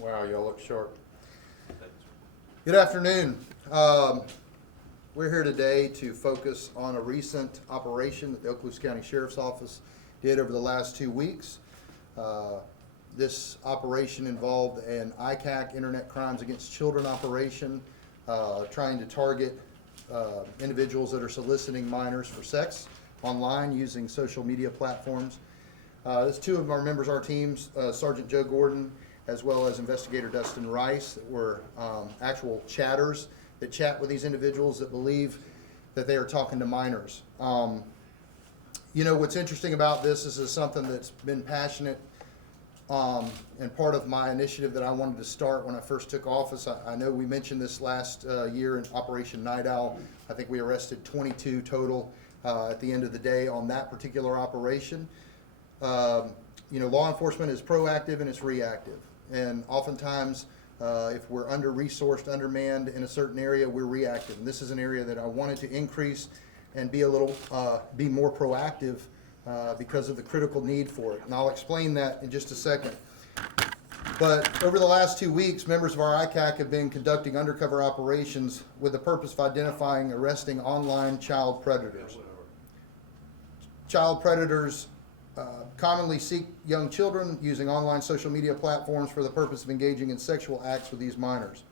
Wow, y'all look sharp. Good afternoon. We're here today to focus on a recent operation that the Okaloosa County Sheriff's Office did over the last 2 weeks. This operation involved an ICAC, Internet Crimes Against Children operation, trying to target individuals that are soliciting minors for sex online using social media platforms. There's two of our members of our teams, Sergeant Joe Gordon, as well as Investigator Dustin Rice, that were actual chatters that chat with these individuals that believe that they are talking to minors. You know, what's interesting about this is something that's been passionate and part of my initiative that I wanted to start when I first took office. I know we mentioned this last year in Operation Night Owl. I think we arrested 22 total at the end of the day on that particular operation. You know, law enforcement is proactive and it's reactive. And oftentimes, if we're under-resourced, undermanned in a certain area, we're reactive. And this is an area that I wanted to increase and be be more proactive because of the critical need for it. And I'll explain that in just a second. But over the last 2 weeks, members of our ICAC have been conducting undercover operations with the purpose of identifying, arresting online child predators. Child predators commonly seek young children using online social media platforms for the purpose of engaging in sexual acts with these minors.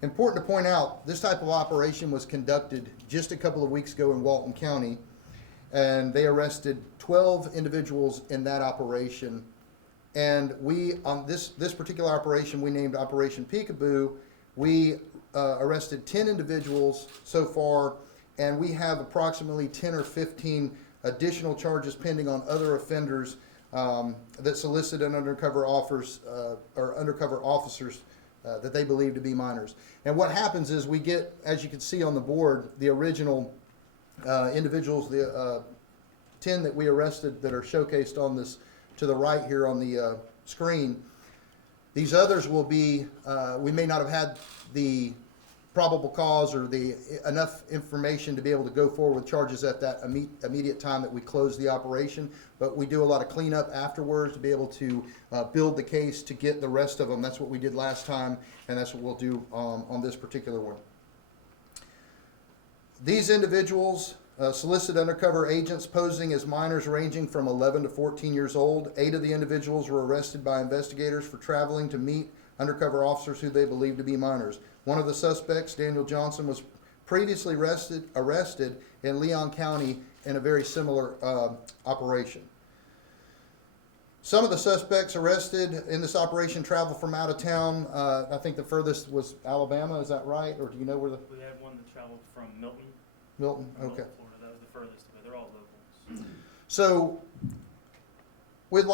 Important to point out, this type of operation was conducted just a couple of weeks ago in Walton County, and they arrested 12 individuals in that operation. And we, on this particular operation, we named Operation Peekaboo. We arrested 10 individuals so far, and we have approximately 10 or 15 additional charges pending on other offenders that solicited undercover offers or undercover officers that they believe to be minors. And what happens is we get, as you can see on the board, the original individuals, the 10 that we arrested that are showcased on this to the right here on the screen. These others will be, we may not have had the probable cause or the enough information to be able to go forward with charges at that immediate time that we close the operation, but we do a lot of cleanup afterwards to be able to build the case to get the rest of them. That's what we did last time, and that's what we'll do on this particular one. These individuals solicit undercover agents posing as minors ranging from 11 to 14 years old. 8 of the individuals were arrested by investigators for traveling to meet undercover officers who they believe to be minors. One of the suspects, Daniel Johnson, was previously arrested in Leon County in a very similar operation. Some of the suspects arrested in this operation traveled from out of town. I think the furthest was Alabama, is that right? Or do you know where the... We had one that traveled from Milton. Milton, okay. Milton, Florida. That was the furthest, but they're all locals. So we'd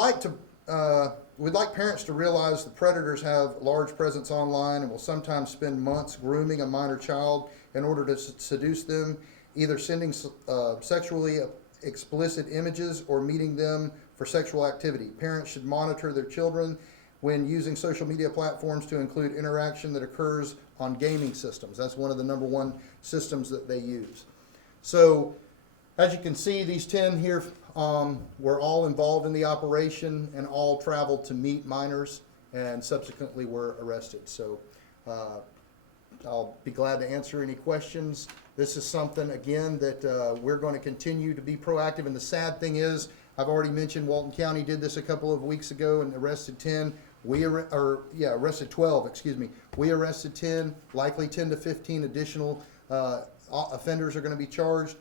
like parents to realize the predators have large presence online and will sometimes spend months grooming a minor child in order to seduce them, either sending sexually explicit images or meeting them for sexual activity. Parents should monitor their children when using social media platforms to include interaction that occurs on gaming systems. That's one of the #1 systems that they use. So as you can see, these 10 here were all involved in the operation and all traveled to meet minors and subsequently were arrested. So I'll be glad to answer any questions. This is something, again, that we're going to continue to be proactive. And the sad thing is, I've already mentioned Walton County did this a couple of weeks ago and arrested 10. Arrested 12, excuse me. We arrested 10, likely 10 to 15 additional offenders are going to be charged.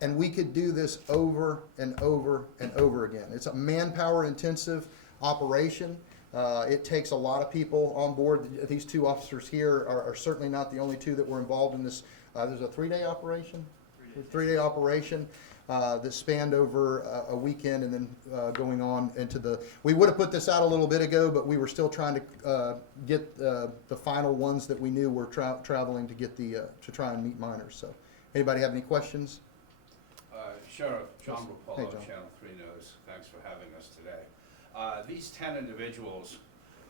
And we could do this over and over and over again. It's a manpower intensive operation. It takes a lot of people on board. These 2 officers here are certainly not the only 2 that were involved in this. There's a 3-day operation? 3-day operation that spanned over a weekend and then going on into the... We would have put this out a little bit ago, but we were still trying to get the final ones that we knew were traveling to get to try and meet minors. So anybody have any questions? Sheriff John Rapolo, Hey, John. Channel 3 News. Thanks for having us today. These 10 individuals,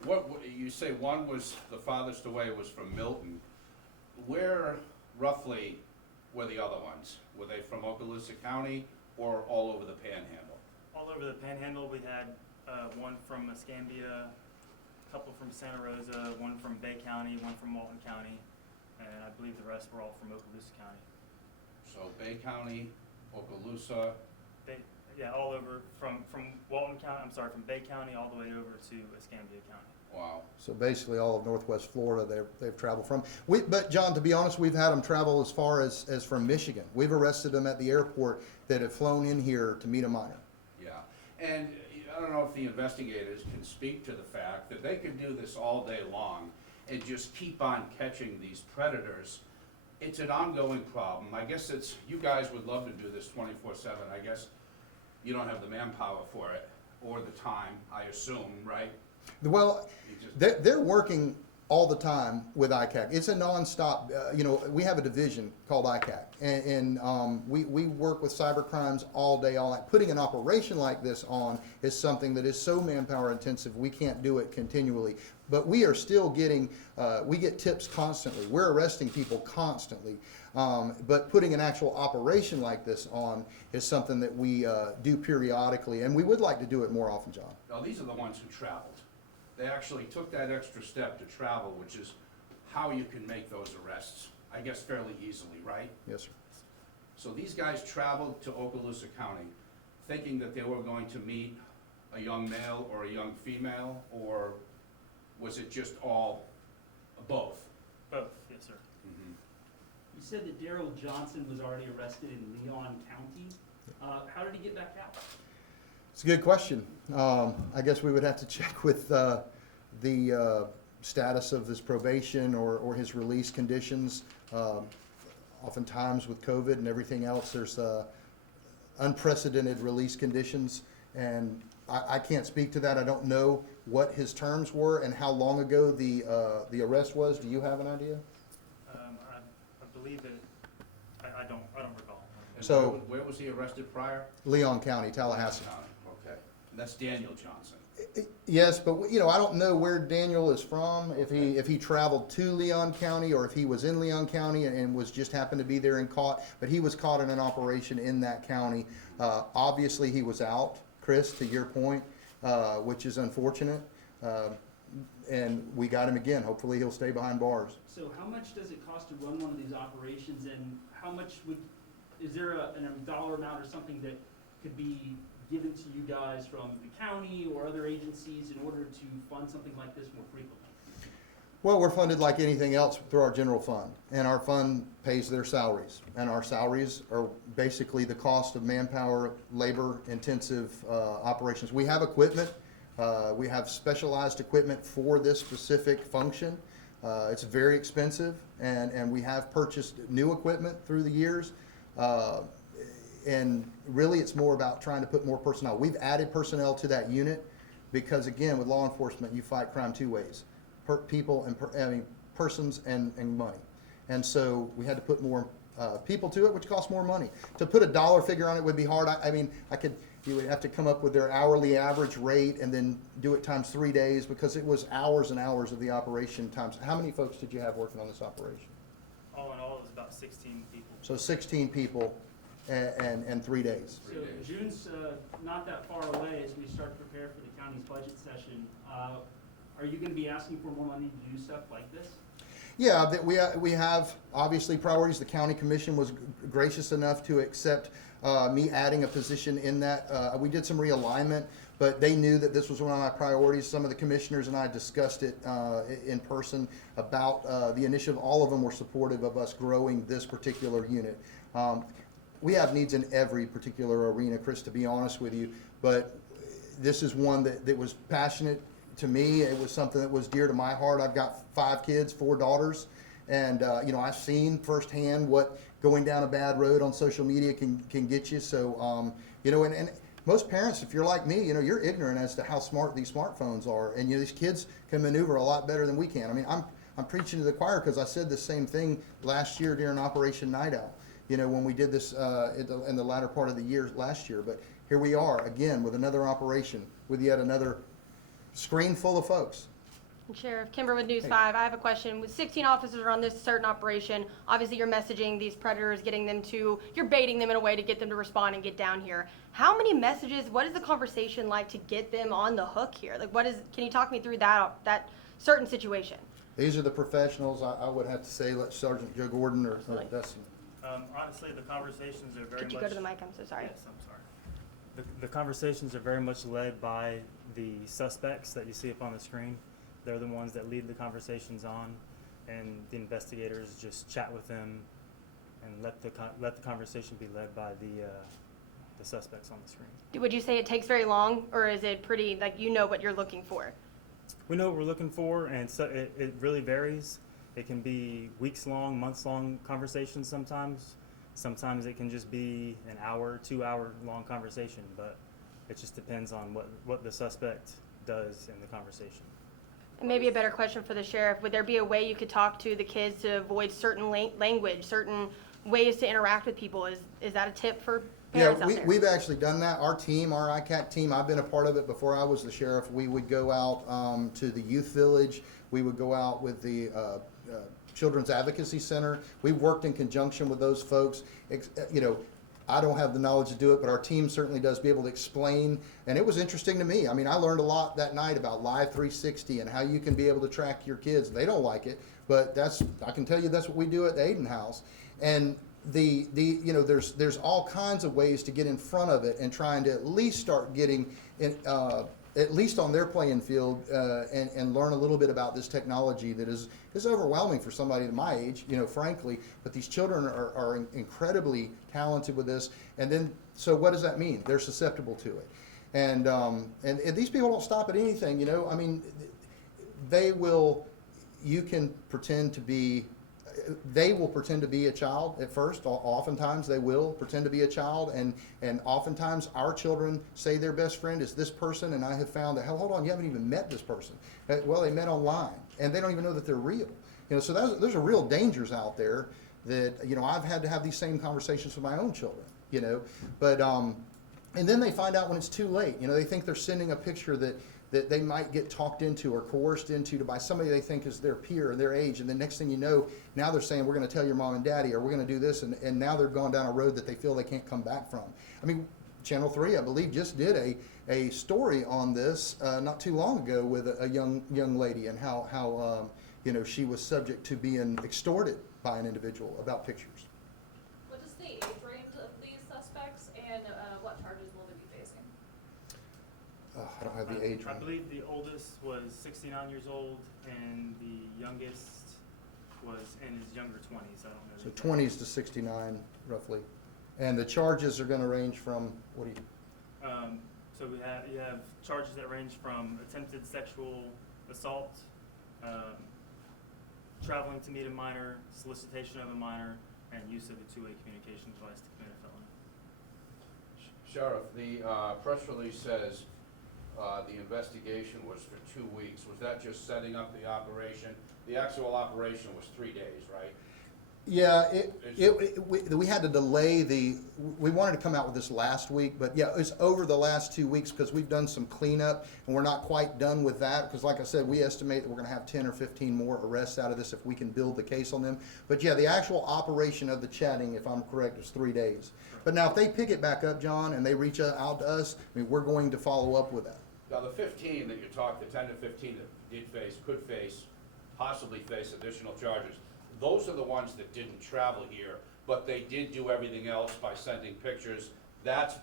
what you say one was the farthest away was from Milton. Where roughly were the other ones? Were they from Okaloosa County or all over the Panhandle? All over the Panhandle. We had one from Escambia, a couple from Santa Rosa, one from Bay County, one from Walton County, and I believe the rest were all from Okaloosa County. So Bay County, Okaloosa, Yeah, all over from Walton County. I'm sorry, from Bay County all the way over to Escambia County. wow. So basically all of Northwest Florida they've traveled from. But John, to be honest, we've had them travel as far as from Michigan. We've arrested them at the airport that have flown in here to meet a minor. Yeah, and I don't know if the investigators can speak to the fact that they could do this all day long and just keep on catching these predators. It's an ongoing problem. I guess you guys would love to do this 24/7. I guess you don't have the manpower for it or the time, I assume, right? Well, You just- they're working all the time with ICAC. It's a nonstop, we have a division called ICAC. And we work with cyber crimes all day, all night. Putting an operation like this on is something that is so manpower intensive, we can't do it continually. But we are still getting, we get tips constantly. We're arresting people constantly. But putting an actual operation like this on is something that we do periodically. And we would like to do it more often, John. Now, these are the ones who traveled. They actually took that extra step to travel, which is how you can make those arrests, I guess fairly easily, right? Yes, sir. So these guys traveled to Okaloosa County thinking that they were going to meet a young male or a young female, or was it just all both? Both, yes, sir. You said that Daryl Johnson was already arrested in Leon County. How did he get back out? It's a good question. I guess we would have to check with the status of his probation or his release conditions. Oftentimes with COVID and everything else, there's unprecedented release conditions, and I can't speak to that. I don't know what his terms were and how long ago the arrest was. Do you have an idea? I believe that I don't recall. And So- where was he arrested prior? Leon County, Tallahassee. County, okay. And that's Daniel Johnson. Yes, but I don't know where Daniel is from, if he traveled to Leon County or if he was in Leon County and was just happened to be there and caught, but he was caught in an operation in that county. Obviously, he was out, Chris, to your point, which is unfortunate. And we got him again. Hopefully, he'll stay behind bars. So how much does it cost to run one of these operations, and how much is there a dollar amount or something that could be given to you guys from the county or other agencies in order to fund something like this more frequently? Well, we're funded like anything else through our general fund, and our fund pays their salaries. And our salaries are basically the cost of manpower, labor-intensive operations. We have equipment. We have specialized equipment for this specific function. It's very expensive, and we have purchased new equipment through the years. And really, it's more about trying to put more personnel. We've added personnel to that unit because, again, with law enforcement, you fight crime two ways: persons and money. And so we had to put more people to it, which costs more money. To put a dollar figure on it would be hard. You would have to come up with their hourly average rate and then do it times 3 days, because it was hours and hours of the operation times. How many folks did you have working on this operation? All in all, it was about 16 people. So 16 people and 3 days. So June's not that far away as we start to prepare for the county's budget session. Are you going to be asking for more money to do stuff like this? Yeah, that we have obviously priorities. The county commission was gracious enough to accept me adding a position in that. We did some realignment, but they knew that this was one of my priorities. Some of the commissioners and I discussed it in person about the initiative. All of them were supportive of us growing this particular unit. We have needs in every particular arena, Chris, to be honest with you, but this is one that was passionate to me. It was something that was dear to my heart. I've got 5 kids, 4 daughters, and I've seen firsthand what going down a bad road on social media can get you. So and most parents, if you're like me, you're ignorant as to how smart these smartphones are, and these kids can maneuver a lot better than we can. I mean, I'm preaching to the choir because I said the same thing last year during Operation Night Owl. When we did this in the latter part of the year last year. But here we are again with another operation, with yet another screen full of folks. Sheriff Kimber with News Hey. 5. I have a question. With 16 officers on this certain operation, obviously you're messaging these predators, you're baiting them in a way to get them to respond and get down here. How many messages, what is the conversation like to get them on the hook here? Like can you talk me through that certain situation? These are the professionals, I would have to say, let Sergeant Joe Gordon or Absolutely. Dustin. Honestly, the conversations are very much. Could you go to the mic? I'm so sorry. Yes, I'm sorry. The conversations are very much led by the suspects that you see up on the screen. They're the ones that lead the conversations on, and the investigators just chat with them and let the conversation be led by the suspects on the screen. Would you say it takes very long, or is it pretty, like, you know what you're looking for? We know what we're looking for, and so it really varies. It can be weeks long, months long conversations sometimes. Sometimes it can just be an hour, 2 hour long conversation, but it just depends on what the suspect does in the conversation. And maybe a better question for the sheriff, would there be a way you could talk to the kids to avoid certain language, certain ways to interact with people? Is that a tip for parents out there? We've actually done that. Our team, our ICAC team, I've been a part of it before I was the sheriff. We would go out to the youth village. We would go out with the Children's Advocacy Center. We worked in conjunction with those folks. I don't have the knowledge to do it, but our team certainly does be able to explain. And it was interesting to me. I mean, I learned a lot that night about Live 360 and how you can be able to track your kids. They don't like it, but I can tell you that's what we do at the Aiden House. And there's all kinds of ways to get in front of it and trying to at least start getting in, at least on their playing field, and learn a little bit about this technology that is overwhelming for somebody my age, frankly. But these children are incredibly talented with this. And then, so what does that mean? They're susceptible to it. And these people don't stop at anything, I mean, you can pretend to be, they will pretend to be a child at first. Oftentimes they will pretend to be a child, and oftentimes our children say their best friend is this person, and I have found that, hold on, you haven't even met this person. Well, they met online, and they don't even know that they're real. So there's a real dangers out there that, I've had to have these same conversations with my own children, but, and then they find out when it's too late. They think they're sending a picture that they might get talked into or coerced into by somebody they think is their peer or their age, and the next thing you know, now they're saying, we're going to tell your mom and daddy, or we're going to do this, and now they're gone down a road that they feel they can't come back from. I mean, Channel 3, I believe, just did a story on this not too long ago with a young lady, and how she was subject to being extorted by an individual about pictures. What is the age range of these suspects, and what charges will they be facing? I don't have the age I range. believe the oldest was 69 years old, and the youngest was in his younger 20s. I don't know. So 20s to 69, roughly. And the charges are going to range from, what do you? So you have charges that range from attempted sexual assault, traveling to meet a minor, solicitation of a minor, and use of a two-way communication device to commit a felony. Sheriff, the press release says the investigation was for 2 weeks. Was that just setting up the operation? The actual operation was 3 days, right? Yeah, we had to delay we wanted to come out with this last week, but yeah, it's over the last 2 weeks because we've done some cleanup, and we're not quite done with that because, like I said, we estimate that we're going to have 10 or 15 more arrests out of this if we can build the case on them. But yeah, the actual operation of the chatting, if I'm correct, is 3 days. But now if they pick it back up, John, and they reach out to us, I mean, we're going to follow up with that. Now, the 15 that you talked, the 10 to 15 that could possibly face additional charges, those are the ones that didn't travel here, but they did do everything else by sending pictures. That's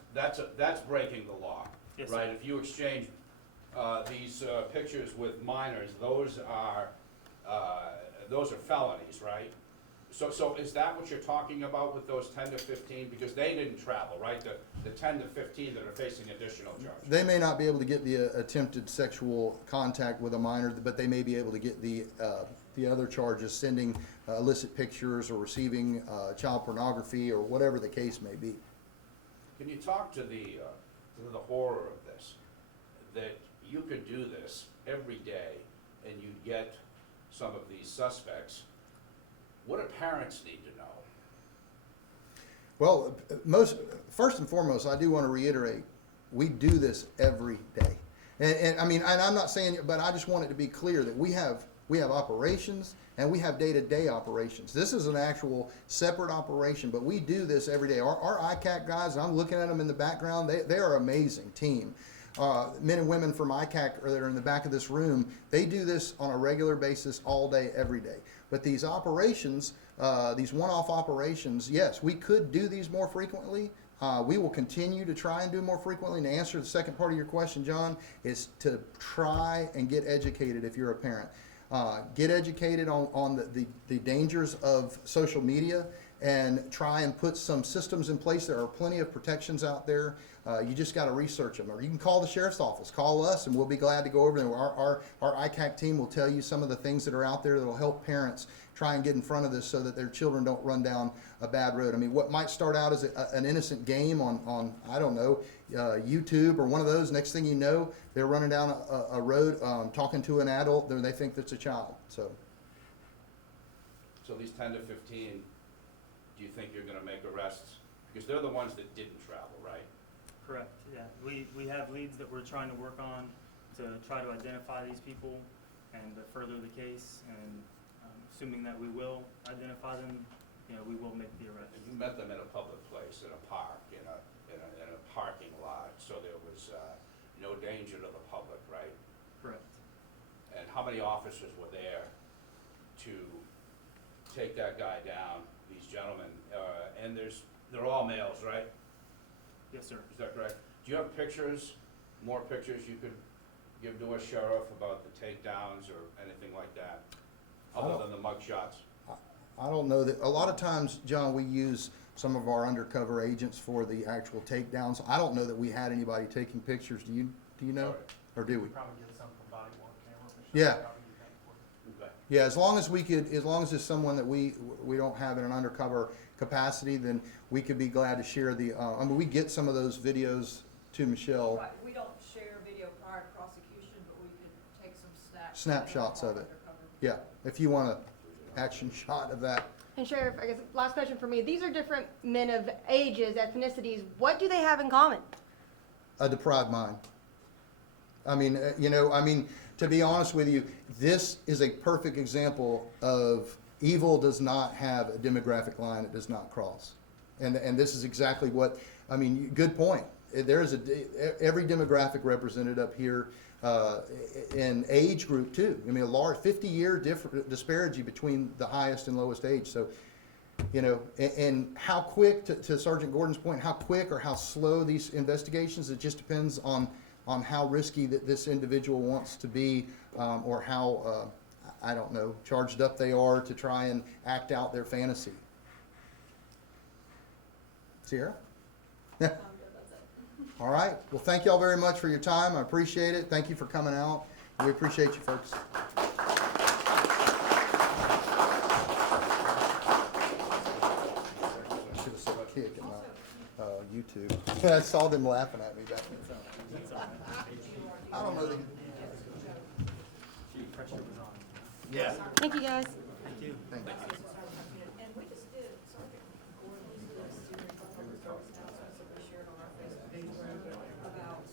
breaking the law, Yes, right? sir. If you exchange these pictures with minors, those are felonies, right? So is that what you're talking about with those 10 to 15? Because they didn't travel, right? The 10 to 15 that are facing additional charges. They may not be able to get the attempted sexual contact with a minor, but they may be able to get the other charges, sending illicit pictures or receiving child pornography or whatever the case may be. Can you talk to the horror of this? That you could do this every day and you'd get some of these suspects. What do parents need to know? Well, first and foremost, I do want to reiterate, we do this every day. And I mean, and I'm not saying, but I just want it to be clear that we have operations and we have day-to-day operations. This is an actual separate operation, but we do this every day. Our ICAC guys, and I'm looking at them in the background, they are an amazing team. Men and women from ICAC that are in the back of this room, they do this on a regular basis all day, every day. But these operations, these one-off operations, yes, we could do these more frequently. We will continue to try and do more frequently. And to answer the second part of your question, John, is to try and get educated if you're a parent. Get educated on the dangers of social media and try and put some systems in place. There are plenty of protections out there. You just got to research them. Or you can call the sheriff's office, call us, and we'll be glad to go over them. Our ICAC team will tell you some of the things that are out there that will help parents try and get in front of this so that their children don't run down a bad road. I mean, what might start out as an innocent game on I don't know, YouTube or one of those, next thing you know, they're running down a road talking to an adult that they think that's a child. So these 10 to 15, do you think you're gonna make arrests? Because they're the ones that didn't travel, right? Correct, yeah. We have leads that we're trying to work on to try to identify these people and to further the case. And assuming that we will identify them, you know, we will make the arrest. And you met them in a public place, in a park, in a parking lot, so there was no danger to the public, right? Correct. And how many officers were there to take that guy down, these gentlemen? And they're all males, right? Yes, sir. Is that correct? Do you have pictures, more pictures you could give to us, Sheriff, about the takedowns or anything like that, other than the mug shots? I don't know that, a lot of times, John, we use some of our undercover agents for the actual takedowns. I don't know that we had anybody taking pictures. Do you know? Right. Or do we? Probably get some from body worn camera. Yeah. Okay. Yeah, as long as it's someone that we don't have in an undercover capacity, then we could be glad to share the, I mean, we get some of those videos to Michelle. Right, we don't share video prior to prosecution, but we could take some Snapshots of it. Yeah, if you want a action shot of that. And Sheriff, I guess, last question for me. These are different men of ages, ethnicities. What do they have in common? A deprived mind. I mean, to be honest with you, this is a perfect example of evil does not have a demographic line it does not cross. And this is exactly what, I mean, good point. There is every demographic represented up here, in age group too. I mean, a large 50-year disparity between the highest and lowest age. So, you know, and how quick, to Sergeant Gordon's point, how quick or how slow these investigations, it just depends on how risky that this individual wants to be, or how, I don't know, charged up they are to try and act out their fantasy. Sierra? I'm good, that's it. All right. Well, thank y'all very much for your time. I appreciate it. Thank you for coming out. We appreciate you, folks. I should have said kick in my YouTube. I saw them laughing at me back there. I don't know. Pressure was on. Yeah. Thank you, guys. Thank you. Thank you.